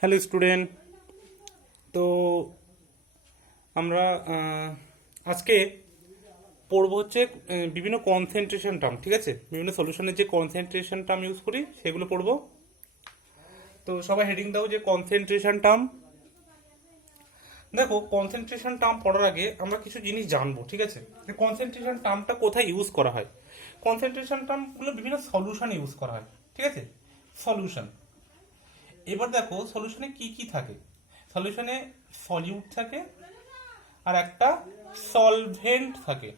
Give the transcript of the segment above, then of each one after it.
Hello student. তো আমরা আজকে পড়বো হচ্ছে বিভিন্ন কনসেন্ট্রেশন টার্ম। ঠিক আছে, বিভিন্ন সলিউশনের যে কনসেন্ট্রেশন টার্ম ইউজ করি সেগুলো পড়বো। তো সবাই হেডিং দাও যে কনসেন্ট্রেশন টার্ম। দেখো, কনসেন্ট্রেশন টার্ম পড়ার আগে আমরা কিছু জিনিস জানবো। ঠিক আছে, যে কনসেন্ট্রেশন টার্মটা কোথায় ইউজ করা হয়। কনসেন্ট্রেশন টার্মগুলো বিভিন্ন সলিউশনে ইউজ করা হয়। ঠিক আছে, সলিউশন। এবার দেখো সলিউশনে কি কি থাকে। সলিউশনে সলিউট থাকে আর একটা সলভেন্ট থাকে।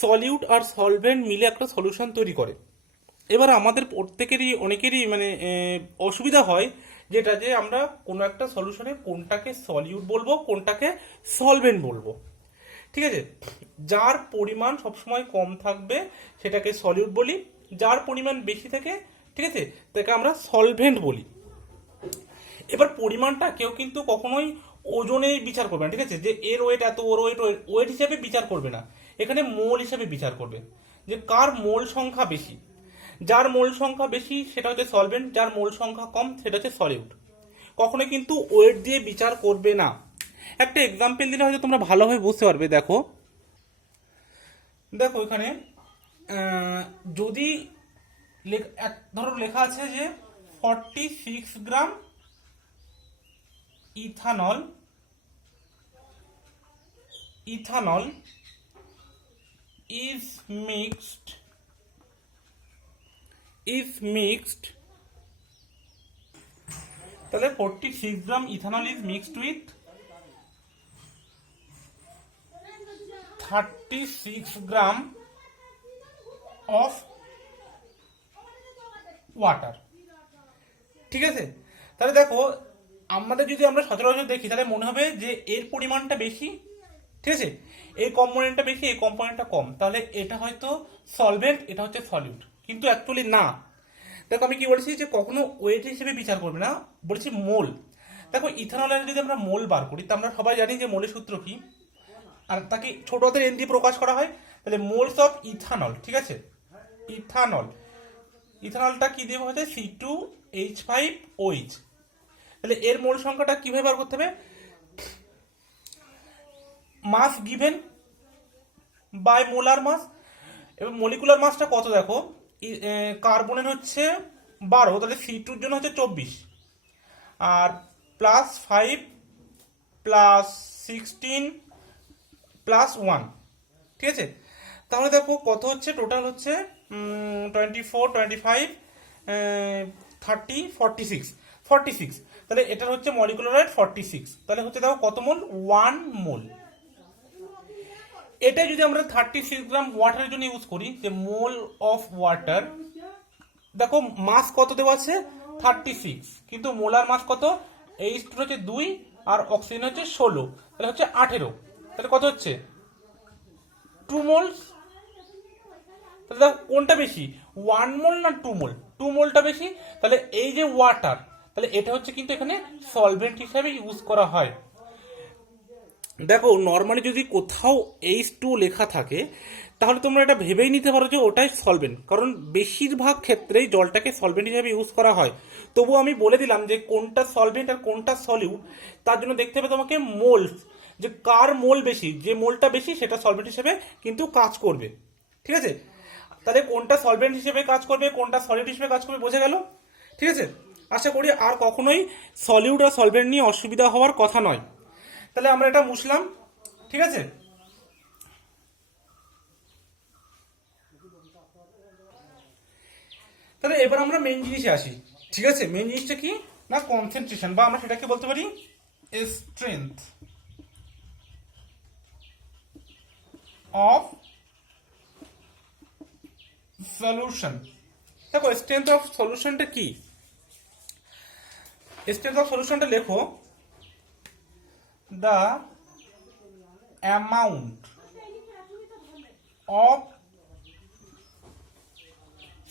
সলিউট আর সলভেন্ট মিলে একটা সলিউশন তৈরি করে। এবার আমাদের প্রত্যেকেরই অনেকেরই অসুবিধা হয়, যেটা যে আমরা কোনো একটা সলিউশনে কোনটাকে সলিউট বলবো কোনটাকে সলভেন্ট বলবো। ঠিক আছে, যার পরিমাণ সবসময় কম থাকবে সেটাকে সলিউট বলি, যার পরিমাণ বেশি থাকে ঠিক আছে তাকে আমরা সলভেন্ট বলি। এবার পরিমাণটা কেউ কিন্তু কখনোই ওজনেই বিচার করবে না। ঠিক আছে, যে এর ওয়েট এত, ওর ওয়েট ওয়েট হিসেবে বিচার করবে না, এখানে মোল হিসেবে বিচার করবে, যে কার মোল সংখ্যা বেশি। যার মোল সংখ্যা বেশি সেটা হচ্ছে সলভেন্ট, যার মোল সংখ্যা কম সেটা হচ্ছে সলিউট। কখনো কিন্তু ওয়েট দিয়ে বিচার করবে না। একটা এক্সাম্পল দিলে হয়তো তোমরা ভালোভাবে বুঝতে পারবে। দেখো দেখো এখানে যদি ধরো লেখা আছে যে 46 গ্রাম ইথানল is mixed, তাহলে 46 gram ethanol is mixed with 36 gram of water. ঠিক আছে, তাহলে দেখো আমরা সচরাচর দেখি তাহলে মনে হবে যে এর পরিমাণটা বেশি। ঠিক আছে, এই কম্পোনেন্টটা বেশি, এই কম্পোনেন্টটা কম, তাহলে এটা হয়তো সলভেন্ট, এটা হচ্ছে সলিউট। কিন্তু অ্যাকচুয়ালি না। দেখো আমি কি বলেছি, যে কখনো ওয়েট হিসেবে বিচার করবে না, বলেছি মোল। দেখো ইথানলের যদি আমরা মোল বার করি, তা আমরা সবাই জানি যে মোলের সূত্র কি, আর তাকে ছোট হাতের এন দিয়ে প্রকাশ করা হয়। তাহলে মোলস অফ ইথানল, ঠিক আছে, ইথানলটা কি দিয়ে হচ্ছে C2H5OH। তাহলে এর মোল সংখ্যাটা কিভাবে বার করতে হবে, মাস গিভেন বাই মোলার মাস। এবং মলিকুলার মাসটা কত দেখো, কার্বনের হচ্ছে 12, তাহলে C2 এর জন্য হচ্ছে 24, আর +5 +16 +1। ঠিক আছে, তাহলে দেখো কত হচ্ছে, টোটাল হচ্ছে 24 25 30 46। তাহলে এটার হচ্ছে মলিকুলার ওয়েট 46। তাহলে হচ্ছে দেখো কত মোল, 1 মোল। এটাই যদি আমরা 36 গ্রাম ওয়াটারের জন্য ইউজ করি, যে মোল অফ ওয়াটার, দেখো মাস কত দেওয়া আছে 36, কিন্তু মোলার মাস কত, H2 হচ্ছে 2 আর অক্সিজেন হচ্ছে 16, তাহলে হচ্ছে 18। তাহলে কত হচ্ছে 2 মোলস। তাহলে দেখো কোনটা বেশি, 1 মোল না 2 মোল, 2 মোলটা বেশি। তাহলে এই যে ওয়াটার, তাহলে এটা হচ্ছে কিন্তু এখানে সলভেন্ট হিসাবে ইউজ করা হয়। দেখো নর্মালি যদি কোথাও H2 লেখা থাকে, তাহলে তোমরা এটা ভেবেই নিতে পারো যে ওটাই সলভেন্ট, কারণ বেশিরভাগ ক্ষেত্রেই জলটাকে সলভেন্ট হিসেবে ইউজ করা হয়। তবু আমি বলে দিলাম যে কোনটা সলভেন্ট আর কোনটা সলিউট, তার জন্য দেখতে হবে তোমাকে মোল, যে কার মোল বেশি, যে মোলটা বেশি সেটা সলভেন্ট হিসেবে কিন্তু কাজ করবে। ঠিক আছে, তাহলে কোনটা সলভেন্ট হিসেবে কাজ করবে কোনটা সলিড হিসেবে কাজ করবে বোঝা গেল। ঠিক আছে, আশা করি আর কখনোই সলিউট আর সলভেন্ট নিয়ে অসুবিধা হওয়ার কথা নয়। তাহলে আমরা এটা মুছলাম। ঠিক আছে, তাহলে এবার আমরা মেইন জিনিসে আসি। ঠিক আছে, মেইন জিনিসটা কি না, কনসেন্ট্রেশন, বা আমরা সেটাকে বলতে পারি স্ট্রেংথ অফ সলিউশন। দেখো স্ট্রেংথ অফ সলিউশনটা কি, স্ট্রেংথ অফ সলিউশনটা লেখো, দ্য অ্যামাউন্ট অফ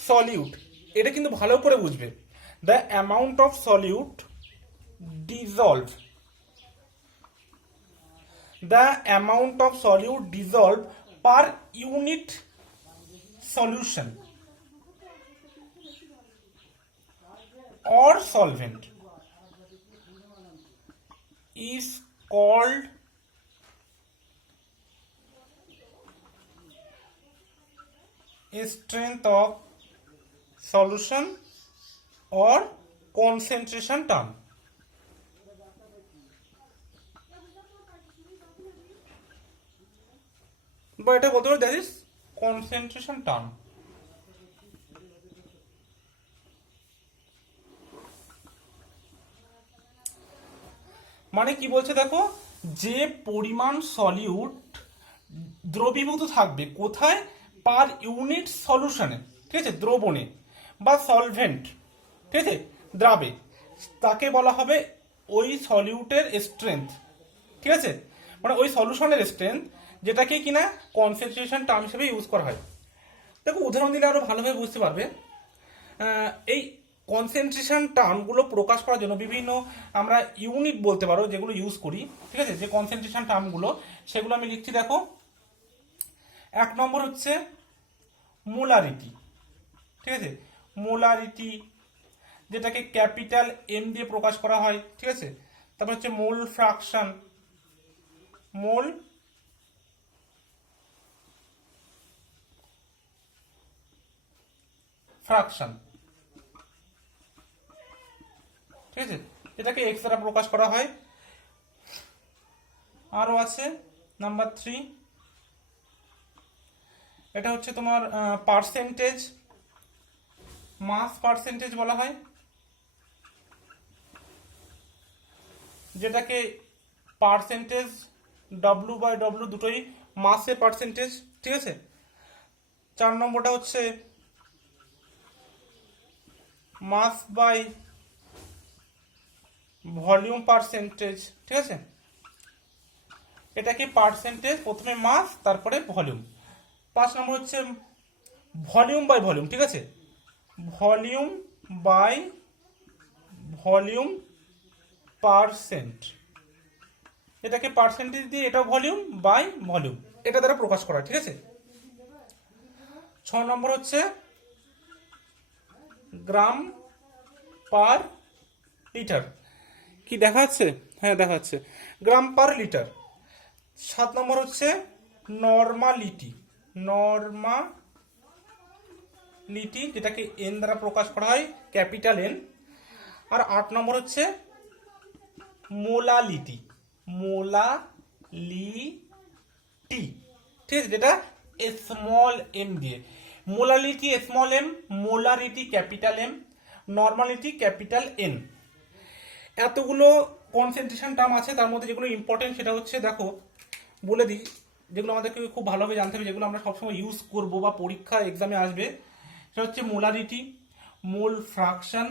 সলিউট। এটা কিন্তু ভালো করে বুঝবে, the amount of solute dissolved, the amount of solute dissolved per unit solution or solvent। is called strength of solution or concentration term. বা এটা বলতে পারো দ্যাট ইজ কনসেন্ট্রেশন টার্ম। মানে কি বলছে দেখো, যে পরিমাণ সলিউট দ্রবীভূত থাকবে কোথায়, পার ইউনিট সলিউশনে, ঠিক আছে, দ্রবণে বা সলভেন্ট, ঠিক আছে, দ্রাবে, তাকে বলা হবে ওই সলিউটের স্ট্রেংথ, ঠিক আছে, মানে ওই সলিউশনের স্ট্রেংথ, যেটাকে কিনা কনসেন্ট্রেশন টার্ম হিসেবে ইউজ করা হয়। দেখো উদাহরণ দিলে আরো ভালোভাবে বুঝতে পারবে। এই কনসেন্ট্রেশন টার্মগুলো প্রকাশ করার জন্য বিভিন্ন আমরা ইউনিট বলতে পারো যেগুলো ইউজ করি, ঠিক আছে, যে কনসেন্ট্রেশন টার্মগুলো সেগুলো আমি লিখছি। দেখো 1 নম্বর হচ্ছে মোলারিটি, ঠিক আছে, মোলারিটি যেটাকে ক্যাপিটাল এম দিয়ে প্রকাশ করা হয়, ঠিক আছে। তারপর হচ্ছে মোল ফ্র্যাকশন, মোল ফ্র্যাকশন, ঠিক আছে, এটাকে এক্স দ্বারা প্রকাশ করা হয়। আরো আছে নাম্বার 3, এটা হচ্ছে তোমার পার্সেন্টেজ, মাস পার্সেন্টেজ বলা হয়, যেটাকে পার্সেন্টেজ W/W দুটোই মাসের পার্সেন্টেজ, ঠিক আছে। 4 নম্বরটা হচ্ছে মাস বাই ভলিউম পার্সেন্টেজ, ঠিক আছে, এটাকে পার্সেন্টেজ, প্রথমে মাস তারপরে ভলিউম। 5 নম্বর হচ্ছে ভলিউম বাই ভলিউম, ঠিক আছে, ভলিউম বাই ভলিউম পার্সেন্ট, এটাকে পার্সেন্টেজ দিয়ে এটা ভলিউম বাই ভলিউম, এটা দ্বারা প্রকাশ করা, ঠিক আছে। 6 নম্বর হচ্ছে গ্রাম পার লিটার, কি দেখা যাচ্ছে? হ্যাঁ দেখা যাচ্ছে, গ্রাম পার লিটার। 7 নম্বর হচ্ছে নর্মালিটি, নর্মালিটি যেটাকে এন দ্বারা প্রকাশ করা হয়, ক্যাপিটাল এন। আর 8 নম্বর হচ্ছে মোলালিটি, মোলালিটি, ঠিক আছে, যেটা স্মল এম দিয়ে, molality small M, molarity capital M, normality capital N. এতগুলো কনসেন্ট্রেশন টার্ম আছে, তার মধ্যে যেগুলো ইম্পর্টেন্ট সেটা হচ্ছে, দেখো বলে দিই, যেগুলো আমাদেরকে খুব ভালোভাবে জানতে হবে, যেগুলো আমরা সবসময় ইউজ করব বা পরীক্ষা এক্সামে আসবে, সেটা হচ্ছে মোলারিটি, মোল ফ্র্যাকশন,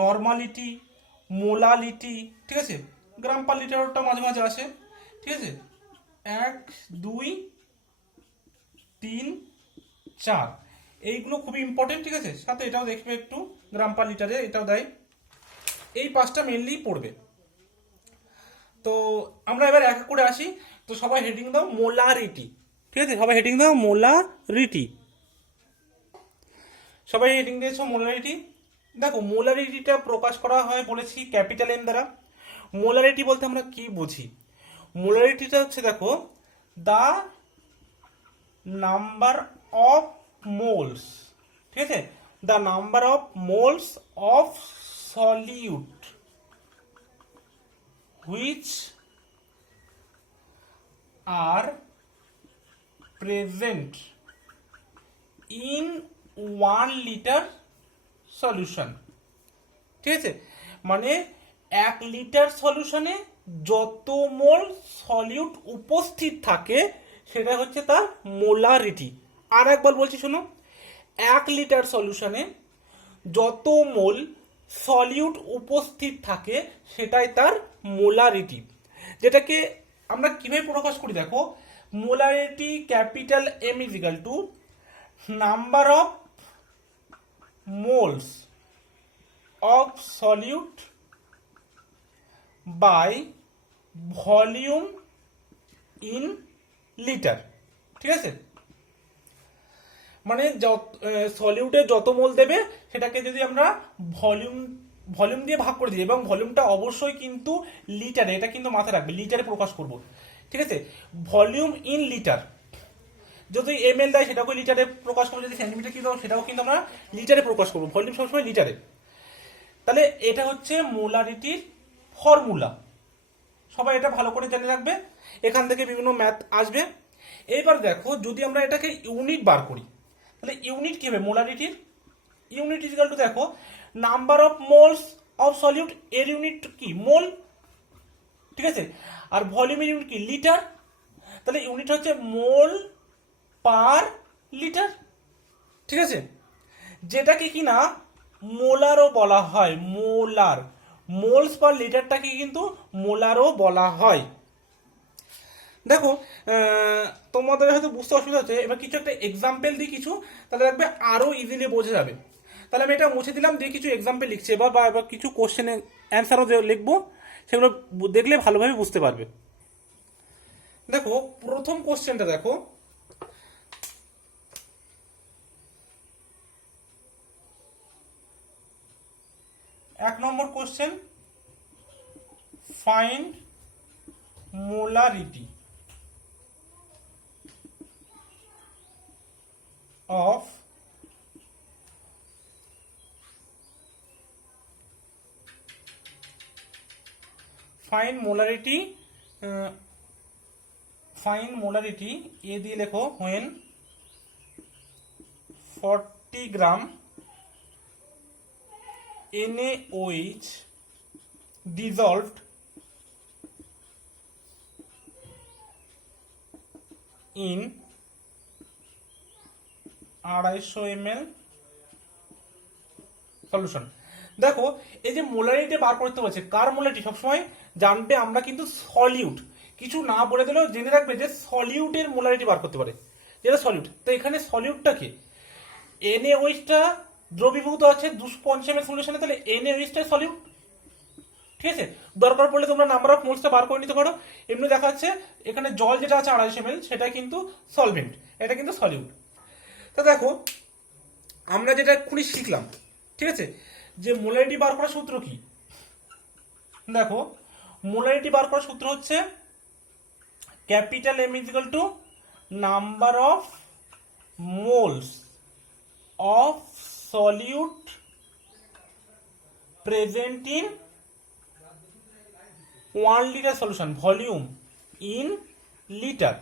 নর্মালিটি, মোলালিটি, ঠিক আছে, গ্রাম পার লিটারটা মাঝে মাঝে আসে, ঠিক আছে, 1 2 3 4 এইগুলো খুবই ইম্পর্টেন্ট, ঠিক আছে। সাথে এটাও দেখবে একটু, গ্রাম পার লিটারে এটাও দেয়, এই 5টা মেনলি পড়বে। তো আমরা এবার এক এক করে আসি। তো সবাই হেডিং দাও মোলারিটি, ঠিক আছে, সবাই হেডিং দাও মোলারিটি, সবাই হেডিং দিয়েছো মোলারিটি। দেখো মোলারিটিটা প্রকাশ করা হয় বলেছি ক্যাপিটাল এম দ্বারা। মোলারিটি বলতে আমরা কি বুঝি? মোলারিটিটা হচ্ছে দেখো দা নাম্বার অফ মোলস, ঠিক আছে, the number of moles of solute which are present in 1 liter solution, ঠিক আছে, মানে 1 লিটার সলিউশনে যত মোল সলিউট উপস্থিত থাকে সেটা হচ্ছে তার মোলারিটি। আর একবার বলছি শোনো, 1 লিটার সলিউশনে যত মোল সলিউট উপস্থিত থাকে সেটাই তার মোলারিটি, যেটাকে আমরা কিভাবে প্রকাশ করি দেখো, molarity capital M is equal to number of moles of solute by volume in litre, ঠিক আছে, মানে সলিউটে যত মোল দেবে সেটাকে যদি আমরা ভলিউম দিয়ে ভাগ করে দিই এবং ভলিউমটা অবশ্যই কিন্তু লিটারে, এটা কিন্তু মাথায় রাখবে, লিটারে প্রকাশ করব, ঠিক আছে। ভলিউম ইন লিটার, যদি এমএল দেয় সেটাকে লিটারে প্রকাশ করবো, যদি সেন্টিমিটার কি দাও সেটাও কিন্তু আমরা লিটারে প্রকাশ করবো, ভলিউম সবসময় লিটারে। তাহলে এটা হচ্ছে মোলারিটির ফর্মুলা, সবাই এটা ভালো করে জেনে রাখবে, এখান থেকে বিভিন্ন ম্যাথ আসবে। এইবার দেখো যদি আমরা এটাকে ইউনিট বার করি, তাহলে ইউনিট কি হবে মোলারিটির? ইউনিট ইজিক্যাল টু দেখো number of moles of solute, এর ইউনিট কি মোল, ঠিক আছে। আর ভলিউমের ইউনিট কি লিটার, তাহলে ইউনিট হচ্ছে মোল পার লিটার, ঠিক আছে। যেটাকে কিনা মোলারও বলা হয়, মোলার, মোলস পার লিটারটাকে কিন্তু মোলারও বলা হয়। দেখো তোমাদের হয়তো বুঝতে অসুবিধা হচ্ছে, এবার কিছু একটা এক্সাম্পল দিই কিছু, তাহলে দেখবে আরো ইজিলি বোঝা যাবে। তাহলে আমি এটা মুছে দিলাম, দিয়ে কিছু এক্সাম্পল লিখছি এবার, বা এবার কিছু কোশ্চেনের অ্যান্সারও লিখবো, সেগুলো দেখলে ভালোভাবে বুঝতে পারবে। দেখো প্রথম কোশ্চেনটা দেখো, এক নম্বর question, find molarity of find molarity এ দিয়ে লেখো when 40 gram NaOH dissolved in 250 ml solution. দেখো এই যে মোলারিটি বার করতে বলছে, কার মোলারিটি সবসময় জানবে আমরা কিন্তু সলিউট, কিছু না বলে দিলেও জেনে রাখবে যে সলিউটের মোলারিটি বার করতে পারে, যেটা সলিউট। তো এখানে সলিউটটা কি, NaOH-টা দ্রবীভূত আছে 250 ml সলিউশনে, তাহলে NaOH-টা সলিউট, ঠিক আছে। দরকার পড়লে তোমরা নাম্বার অফ মোলসটা বার করে নিতে পারো। এমনি দেখা যাচ্ছে এখানে জল যেটা আছে 250 ml সেটা কিন্তু সলভেন্ট, এটা কিন্তু সলিউট। তো দেখো আমরা যেটা এক্ষুনি শিখলাম, ঠিক আছে, যে মোলারিটি বার করার সূত্র কি, দেখো মোলারিটি বার করার সূত্র হচ্ছে capital M is equal to number of moles of solute present in 1 litre solution, volume in litre,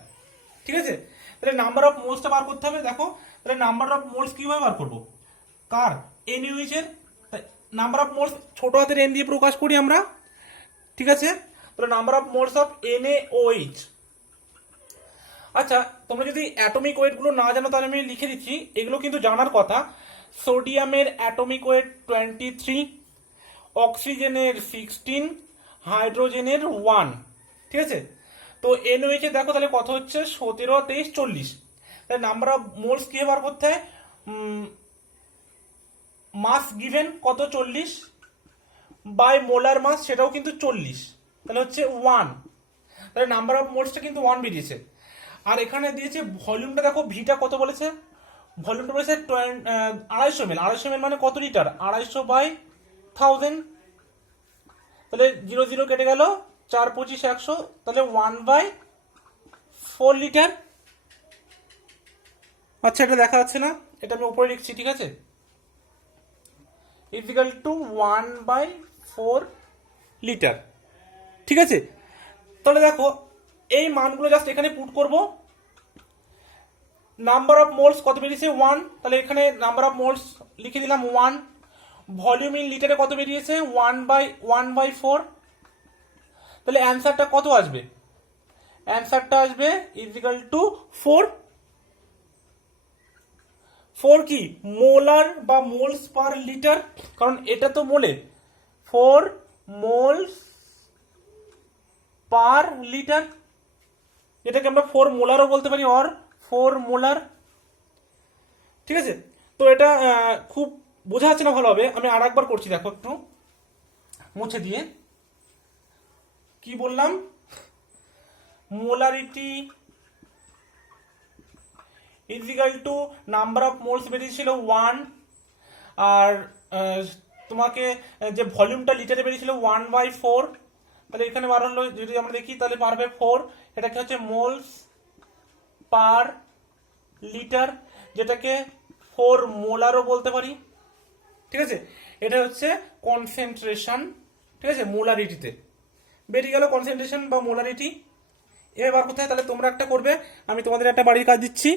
ঠিক আছে। তাহলে নাম্বার অফ মোলসটা বার করতে হবে। দেখো তাহলে নাম্বার অফ মোলস কিভাবে বার করবো, কার NaOH এর নাম্বার অফ মোলস ছোট হাতের n দিয়ে প্রকাশ করি আমরা, ঠিক আছে। তাহলে number of moles of NaOH। আচ্ছা তোমরা যদি অ্যাটমিক ওয়েট গুলো না জানো তাহলে আমি লিখে দিচ্ছি, এগুলো কিন্তু জানার কথা। সোডিয়ামের অ্যাটমিক ওয়েট 23, অক্সিজেনের 16, হাইড্রোজেনের 1, ঠিক আছে। তো NaOH এ দেখো তাহলে কত হচ্ছে 17, 23, 40। তাহলে নাম্বার অফ মোলস কি বার করতে হয়, মাস গিভেন কত 40 বাই মোলার মাস সেটাও কিন্তু 40, তাহলে হচ্ছে 1। তাহলে নাম্বার অফ মোলসটা কিন্তু 1 বেরিয়েছে। আর এখানে দিয়েছে ভলিউমটা, দেখো ভিটা কত বলেছে, ভলিউমটা বলেছে 250 ml, 250 ml মানে কত লিটার, 250 বাই 1000, তাহলে 0 0 কেটে গেল, 4 25 100, তাহলে 1/4 লিটার। আচ্ছা এটা দেখা যাচ্ছে না, এটা আমি উপরে লিখছি, ঠিক আছে, ইজিক্যাল টু 1/4 লিটার, ঠিক আছে। তাহলে দেখো এই মানগুলো জাস্ট এখানে পুট করব। নাম্বার অফ মোলস কত বেরিয়েছে 1, তাহলে এখানে নাম্বার অফ মোলস লিখে দিলাম 1। ভলিউম ইন লিটারে কত বেরিয়েছে 1/4, তাহলে অ্যান্সারটা কত আসবে, অ্যান্সারটা আসবে ইজিক্যাল টু 4। 4 কি মোলার বা মোলস পার লিটার, কারণ এটা তো মোলে, 4 মোলস পার লিটার, এটাকে আমরা 4 মোলারও বলতে পারি, অর 4 মোলার, ঠিক আছে। তো এটা খুব বোঝা যাচ্ছে না ভালোভাবে, আমি আর একবার করছি, দেখো একটু মুছে দিয়ে। কি বললাম, molarity is equal to number of moles বেরিয়েছিল 1, আর তোমাকে যে ভলিউমটা লিটারে বেরিয়েছিল 1/4, তাহলে এখানে বার হলো যদি আমরা দেখি তাহলে পারবে 4, এটাকে হচ্ছে মোলস পার লিটার, যেটাকে 4 মোলারও বলতে পারি। ঠিক আছে, এটা হচ্ছে কনসেন্ট্রেশন। ঠিক আছে, মোলারিটিতে বেরিয়ে গেল কনসেন্ট্রেশন বা মোলারিটি। এবার কোথায়, তাহলে তোমরা একটা করবে, আমি তোমাদের একটা বাড়ির কাজ দিচ্ছি।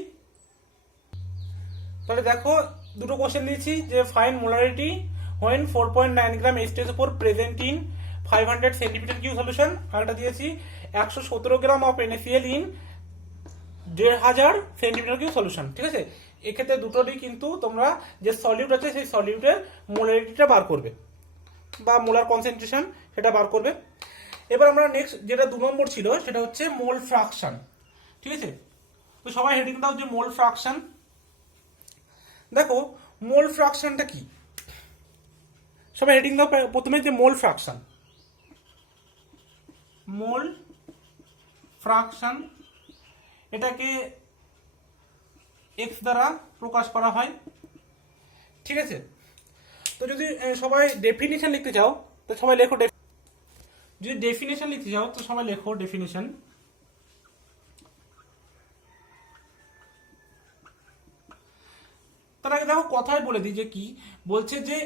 তাহলে দেখো দুটো কোশ্চেন দিয়েছি যে find molarity when 4.9 gram H2SO4 present in 500 centimetre cube solution, আর একটা দিয়েছি 117 gram of NaCl in 1000 centimetre cube solution. ঠিক আছে, এক্ষেত্রে দুটোরই কিন্তু তোমরা যে সলিউট আছে সেই সলিউটের মোলারিটিটা বার করবে বা মোলার কনসেন্ট্রেশন সেটা বার করবে। এবার আমরা নেক্সট যেটা 2 নম্বর ছিল সেটা হচ্ছে মোল ফ্রাকশন। ঠিক আছে, তো সবাই হেডিং দাও যে মোল ফ্রাকশন। দেখো মোল ফ্রাকশনটা কি, সবাই হেডিং দাও প্রথমে যে মোল ফ্রাকশন। মোল ফ্রাকশন এটাকে এক্স দ্বারা প্রকাশ করা হয়। ঠিক আছে, তো যদি সবাই ডেফিনিশন লিখতে চাও তো সবাই লেখো, যদি ডেফিনেশন লিখতে চাও তো সবাই লেখো ডেফিনেশন। তার আগে দেখো কথাই বলে দিই যে কি বলছে, যে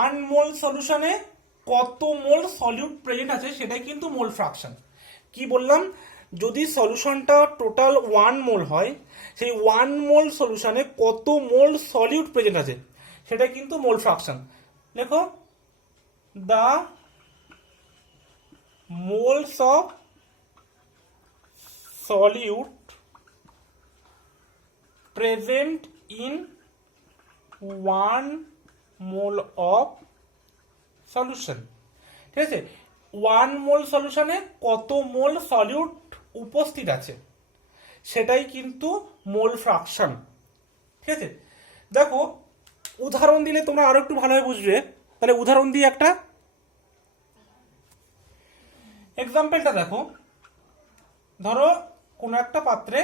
1 মোল সলিউশনে কত মোল সলিউট প্রেজেন্ট আছে সেটাই কিন্তু মোল ফ্রাকশন। কি বললাম, যদি সলিউশনটা টোটাল 1 মোল হয়, সেই 1 মোল সলিউশনে কত মোল সলিউট প্রেজেন্ট আছে সেটাই কিন্তু মোল ফ্রাকশন। দেখো দা moles of solute present in 1 mole of solution। ঠিক আছে, 1 মোল সলিউশনে কত মোল সলিউট উপস্থিত আছে সেটাই কিন্তু মোল ফ্রাকশন। ঠিক আছে, দেখো উদাহরণ দিলে তোমরা আরো একটু ভালোভাবে বুঝবে। তাহলে উদাহরণ দিয়ে একটা এক্সাম্পলটা দেখো, ধরো কোনো একটা পাত্রে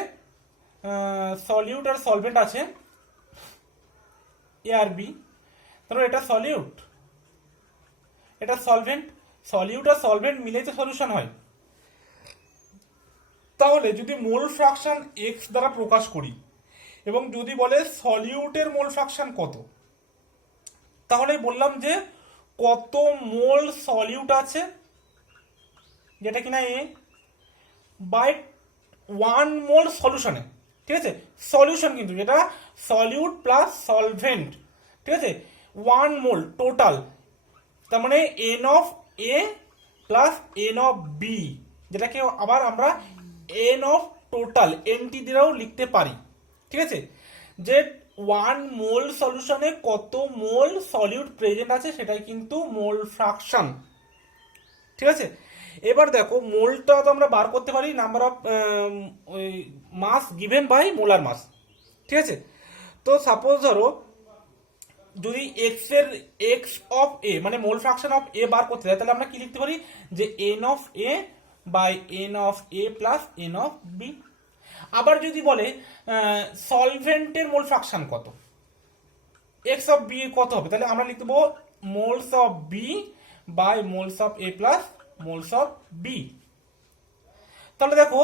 সলিউট আর সলভেন্ট আছে এ আর বি। ধরো এটা সলিউট, এটা সলভেন্ট, সলিউট আর সলভেন্ট মিলেই তো সলিউশন হয়। তাহলে যদি মোল ফ্রাকশন এক্স দ্বারা প্রকাশ করি এবং যদি বলে সলিউটের মোল ফ্রাকশন কত, তাহলে বললাম যে কত মোল সলিউট আছে যেটা কিনা এ বাই 1 মোল সলিউশনে। ঠিক আছে, সলিউশন কিন্তু যেটা সলিউট প্লাস সলভেন্ট। ঠিক আছে, 1 মোল টোটাল, তার মানে N of A plus N of B, যেটাকে আবার আমরা এন অফ টোটাল এনটি দিয়েও লিখতে পারি। ঠিক আছে, যে 1 মোল সলিউশনে কত মোল সলিউট প্রেজেন্ট আছে সেটাই কিন্তু মোল ফ্রাকশন। ঠিক আছে, এবার দেখো মোলটা তো আমরা বার করতে পারি number of mass given by molar mass. ঠিক আছে, তো সাপোজ ধরো যদি এক্স এর এক্স অফ এ মানে মোল ফ্রাকশন অফ এ বার করতে হয়, তাহলে আমরা কি লিখতে পারি যে N of A by N of A plus N of B. আবার যদি বলে সলভেন্টের মোল ফ্রাকশন কত, এক্স অফ বি কত হবে, তাহলে আমরা লিখতে পাবো moles of B by moles of A plus moles of B. তাহলে দেখো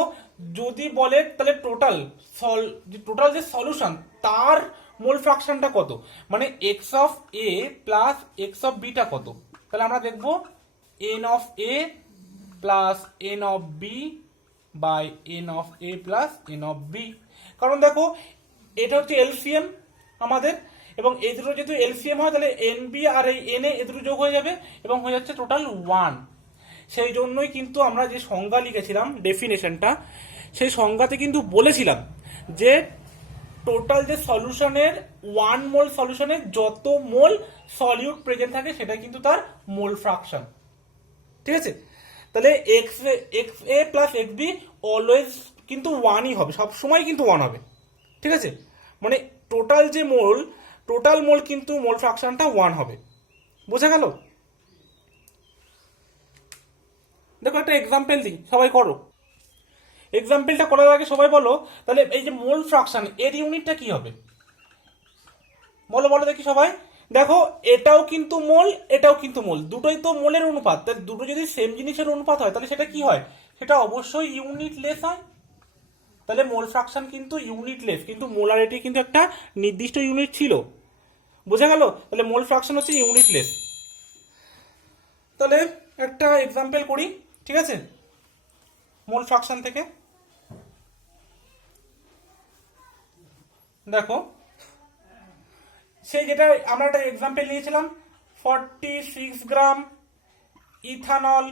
যদি বলে তাহলে টোটাল যে সলিউশন তার মোল ফ্রাকশনটা কত, মানে X of A plus X of বিটা কত, তাহলে আমরা দেখবো N of A plus N of B by N of A plus N of B. কারণ দেখো এটা হচ্ছে এলসিএম আমাদের, এবং এই দুটো যেহেতু এলসিএম হয় তাহলে এন বি আর এই এন এ দুটো যোগ হয়ে যাবে এবং হয়ে যাচ্ছে টোটাল 1। সেই জন্যই কিন্তু আমরা যে সংজ্ঞা লিখেছিলাম ডেফিনেশনটা, সেই সংজ্ঞাতে কিন্তু বলেছিলাম যে টোটাল যে সলিউশনের 1 মোল সলিউশনে যত মোল সলিউট প্রেজেন্ট থাকে সেটা কিন্তু তার মোল ফ্রাকশন। ঠিক আছে, তাহলে এক্স এ প্লাস এক্স বি অলওয়েজ কিন্তু 1ই হবে, সব সময় কিন্তু 1 হবে। ঠিক আছে, মানে টোটাল মোল কিন্তু মোল ফ্রাকশনটা 1 হবে। বোঝা গেল? দেখো একটা এক্সাম্পল দিই, সবাই করো। এক্সাম্পলটা করার আগে সবাই বলো তাহলে এই যে মোল ফ্রাকশন এর ইউনিটটা কি হবে, বলো বলো দেখি সবাই। দেখো এটাও কিন্তু মোল, এটাও কিন্তু মোল, দুটোই তো মোলের অনুপাত। তাহলে দুটো যদি সেম জিনিসের অনুপাত হয় তাহলে সেটা কি হয়, সেটা অবশ্যই ইউনিটলেস হয়। তাহলে মোল ফ্রাকশন কিন্তু ইউনিটলেস, কিন্তু মোলারিটি কিন্তু একটা নির্দিষ্ট ইউনিট ছিল, বোঝা গেল? তাহলে মোল ফ্রাকশন হচ্ছে ইউনিটলেস। তাহলে একটা এক্সাম্পল করি, ঠিক আছে, মোল ফ্রাকশন থেকে। দেখো সেই যেটা আমরা একটা এক্সাম্পল নিয়েছিলাম, 46 gram ethanol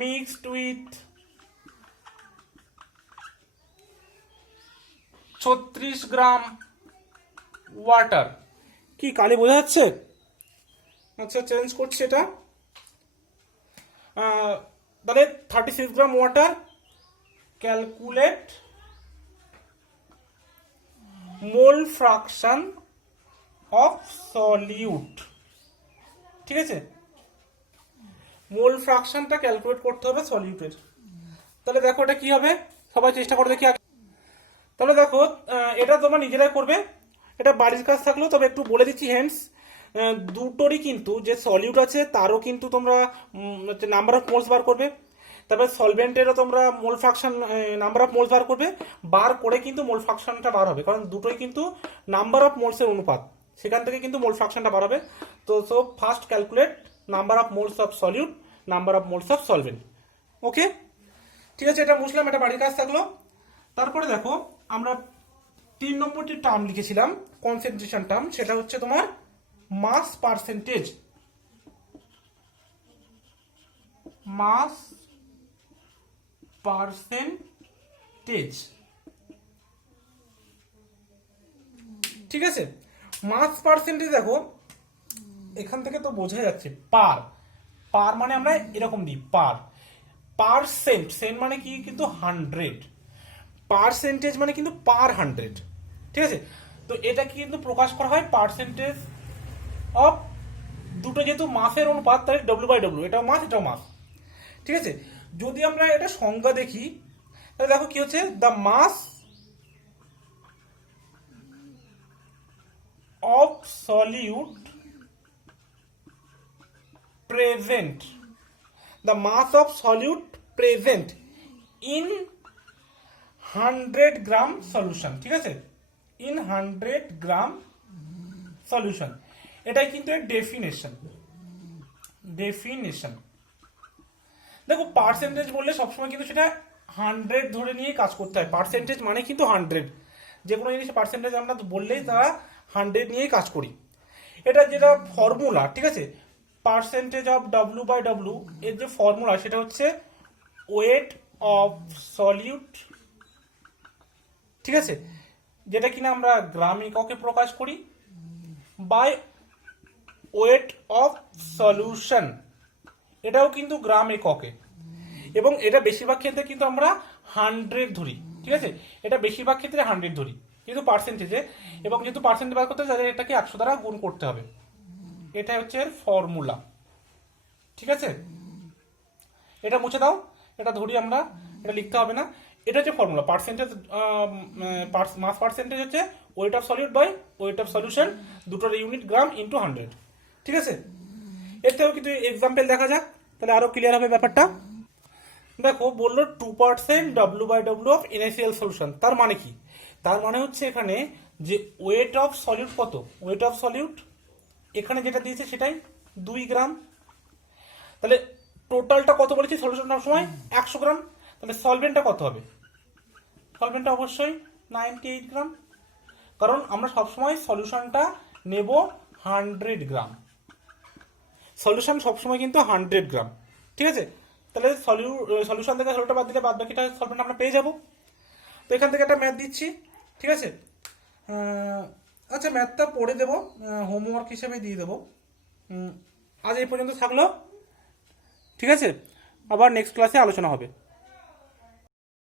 mixed with 36 gram water. কি কালি বোঝা যাচ্ছে? আচ্ছা চেঞ্জ করছি এটা। তাহলে 36 gram water, calculate mole fraction of solute. ঠিক আছে, মোল ফ্রাকশনটা ক্যালকুলেট করতে হবে সলিউটের। তাহলে দেখো এটা কি হবে, সবাই চেষ্টা করে দেখি। তাহলে দেখো এটা তোমরা নিজেরাই করবে, এটা বাড়ির কাজ থাকলেও, তবে একটু বলে দিচ্ছি হ্যান্ডস, দুটোরই কিন্তু যে সলিউট আছে তারও কিন্তু তোমরা নাম্বার অফ মোলস বার করবে, তারপরে সলভেন্টেরও তোমরা মোল ফ্রাকশন নাম্বার অফ মোলস বার করবে, বার করে কিন্তু মোল ফ্রাকশনটা বার হবে, কারণ দুটোই কিন্তু নাম্বার অফ মোলসের অনুপাত, সেখান থেকে কিন্তু মোল ফ্রাকশনটা বার হবে। তো so first calculate number of moles of solute, number of moles of solvent. Okay, ঠিক আছে, এটা বুঝলাম, এটা বাড়ির কাজ থাকলো। তারপরে দেখো আমরা 3 নম্বরটি টার্ম লিখেছিলাম, কনসেন্ট্রেশন টার্ম, সেটা হচ্ছে তোমার মাস পার্সেন্টেজ। মাস পার্সেন্টেজ, ঠিক আছে। মাস পার্সেন্টেজ দেখো এখান থেকে তো বোঝা যাচ্ছে পার, পার মানে আমরা এরকম দিই পার, পারসেন্ট, সেন্ট মানে কি কিন্তু 100, পার্সেন্টেজ মানে কিন্তু পার 100, ঠিক আছে। তো এটা কিন্তু প্রকাশ করা হয় পার্সেন্টেজ অফ, দুটো যেহেতু মাসের অনুপাত তাই W/W, এটাও মাস এটাও মাস, ঠিক আছে। যদি আমরা এটা সংজ্ঞা দেখি তাহলে দেখো কি হচ্ছে, the mass of solute present, the mass of solute present in 100 gram solution, ঠিক আছে, in 100 গ্রাম সলিউশন। এটাই কিন্তু এর ডেফিনেশন। দেখো পার্সেন্টেজ বললে সবসময় কিন্তু সেটা 100 ধরে নিয়ে কাজ করতে হয়, পার্সেন্টেজ মানে কিন্তু 100, যে কোনো জিনিস পার্সেন্টেজ আমরা বললেই তারা 100 নিয়েই কাজ করি। এটা যেটা ফর্মুলা, ঠিক আছে, পার্সেন্টেজ অফ W/W এর যে ফর্মুলা সেটা হচ্ছে ওয়েট অফ সলিউট, ঠিক আছে, যেটা কিনা আমরা গ্রাম এককে প্রকাশ করি, বাই ওয়েট অফ সলিউশন, এটাও কিন্তু গ্রাম এককে, এবং এটা বেশিরভাগ ক্ষেত্রে কিন্তু আমরা 100 ধরি, ঠিক আছে, এটা বেশিরভাগ ক্ষেত্রে 100 ধরি কিন্তু পার্সেন্টেজে, এবং যেহেতু পার্সেন্টেজ বার করতে হয় তাহলে এটাকে 100 দ্বারা গুণ করতে হবে, এটা হচ্ছে এর ফর্মুলা, ঠিক আছে। এটা মুছে দাও, এটা ধরি আমরা, এটা লিখতে হবে না, এটা হচ্ছে ফর্মুলা। পার্সেন্টেজ মাস পার্সেন্টেজ হচ্ছে weight of solute by weight of solution, দুটোর ইউনিট গ্রাম ইন্টু 100, ঠিক আছে। এর থেকেও কিন্তু এক্সাম্পল দেখা যাক, তাহলে আরো ক্লিয়ার হবে ব্যাপারটা। দেখো বললো 2% W/W অফ ইনিশিয়াল সলিউশন, তার মানে কি, তার মানে হচ্ছে এখানে যে ওয়েট অফ সলিউট কত, ওয়েট অফ সলিউট এখানে যেটা দিয়েছে সেটাই 2 গ্রাম, তাহলে টোটালটা কত বলেছি সলিউশনটা সময় 100 গ্রাম, তাহলে সলভেন্টটা কত হবে, সলভেন্টটা অবশ্যই 98 গ্রাম, কারণ আমরা সবসময় সলিউশনটা নেব 100 গ্রাম, সলিউশন সবসময় কিন্তু 100 গ্রাম, ঠিক আছে। তাহলে সলিউশন থেকে সলিউটটা বাদ দিলে বাদ বাকিটা সলভেন্ট আমরা পেয়ে যাব। তো এখান থেকে একটা ম্যাথ দিচ্ছি, ঠিক আছে, আচ্ছা ম্যাথটা পড়ে দেবো, হোমওয়ার্ক হিসেবে দিয়ে দেবো। আজ এই পর্যন্ত থাকলো, ঠিক আছে, আবার নেক্সট ক্লাসে আলোচনা হবে।